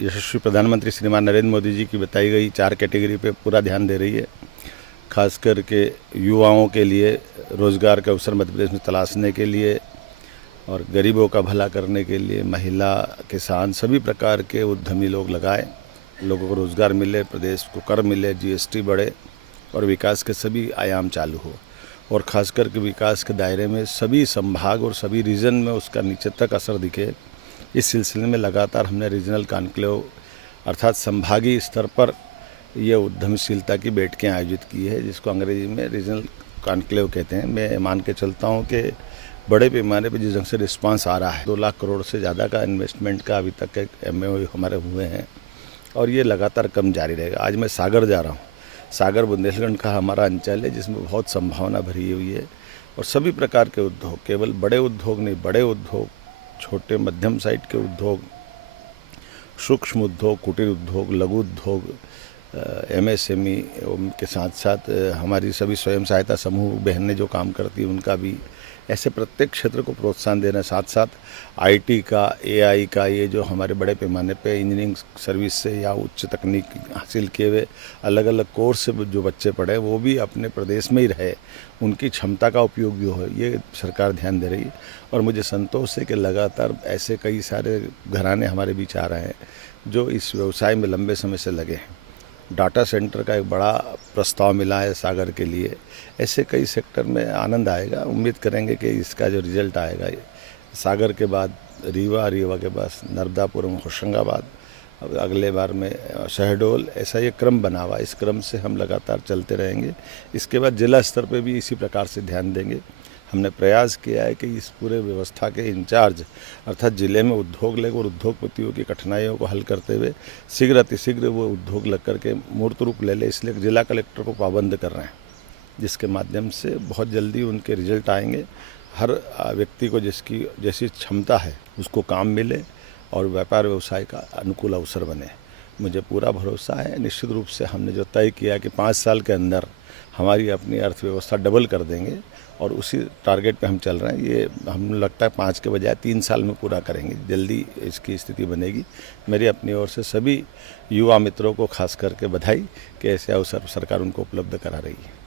यशस्वी प्रधानमंत्री श्रीमान नरेंद्र मोदी जी की बताई गई 4 कैटेगरी पे पूरा ध्यान दे रही है। खास करके युवाओं के लिए रोज़गार के अवसर मध्य प्रदेश में तलाशने के लिए और गरीबों का भला करने के लिए महिला, किसान सभी प्रकार के उद्यमी लोग लगाएं, लोगों को रोज़गार मिले, प्रदेश को कर मिले, जीएसटी बढ़े और विकास के सभी आयाम चालू हो। और ख़ास करके विकास के दायरे में सभी संभाग और सभी रीजन में उसका नीचे तक असर दिखे। इस सिलसिले में लगातार हमने रीजनल कॉन्क्लेव अर्थात संभागीय स्तर पर ये उद्यमशीलता की बैठकें आयोजित की है, जिसको अंग्रेजी में रीजनल कॉन्क्लेव कहते हैं। मैं मान के चलता हूँ कि बड़े पैमाने पर जिस ढंग से रिस्पांस आ रहा है, 2 लाख करोड़ से ज़्यादा का इन्वेस्टमेंट का अभी तक MOU हमारे हुए हैं और ये लगातार कम जारी रहेगा। आज मैं सागर जा रहा हूँ। सागर बुंदेलखंड का हमारा अंचल है जिसमें बहुत संभावना भरी हुई है और सभी प्रकार के उद्योग, केवल बड़े उद्योग नहीं, बड़े उद्योग, छोटे मध्यम साइज के उद्योग, सूक्ष्म उद्योग, कुटीर उद्योग, लघु उद्योग, MSME के साथ साथ हमारी सभी स्वयं सहायता समूह बहनें जो काम करती हैं उनका भी, ऐसे प्रत्येक क्षेत्र को प्रोत्साहन देना। साथ साथ IT का, AI का, ये जो हमारे बड़े पैमाने पे इंजीनियरिंग सर्विस से या उच्च तकनीक हासिल किए हुए अलग अलग कोर्स से जो बच्चे पढ़े वो भी अपने प्रदेश में ही रहे, उनकी क्षमता का उपयोग भी हो, ये सरकार ध्यान दे रही है। और मुझे संतोष है कि लगातार ऐसे कई सारे घराने हमारे बीच आ रहे हैं जो इस व्यवसाय में लंबे समय से लगे हैं। डाटा सेंटर का एक बड़ा प्रस्ताव मिला है सागर के लिए। ऐसे कई सेक्टर में आनंद आएगा। उम्मीद करेंगे कि इसका जो रिजल्ट आएगा, सागर के बाद रीवा, रीवा के बाद नर्मदापुरम, होशंगाबाद, अगले बार में शहडोल, ऐसा ये क्रम बना हुआ। इस क्रम से हम लगातार चलते रहेंगे। इसके बाद जिला स्तर पे भी इसी प्रकार से ध्यान देंगे। हमने प्रयास किया है कि इस पूरे व्यवस्था के इंचार्ज अर्थात जिले में उद्योग लेग और उद्योगपतियों की कठिनाइयों को हल करते हुए शीघ्र अतिशीघ्र वो उद्योग लग करके मूर्त रूप ले ले, इसलिए जिला कलेक्टर को पाबंद कर रहे हैं, जिसके माध्यम से बहुत जल्दी उनके रिजल्ट आएंगे। हर व्यक्ति को जिसकी जैसी क्षमता है उसको काम मिले और व्यापार व्यवसाय का अनुकूल अवसर बने। मुझे पूरा भरोसा है। निश्चित रूप से हमने जो तय किया कि 5 साल के अंदर हमारी अपनी अर्थव्यवस्था डबल कर देंगे और उसी टारगेट पे हम चल रहे हैं। ये हम लगता है 5 के बजाय 3 साल में पूरा करेंगे, जल्दी इसकी स्थिति बनेगी। मेरी अपनी ओर से सभी युवा मित्रों को खास करके बधाई कि ऐसे अवसर सरकार उनको उपलब्ध करा रही है।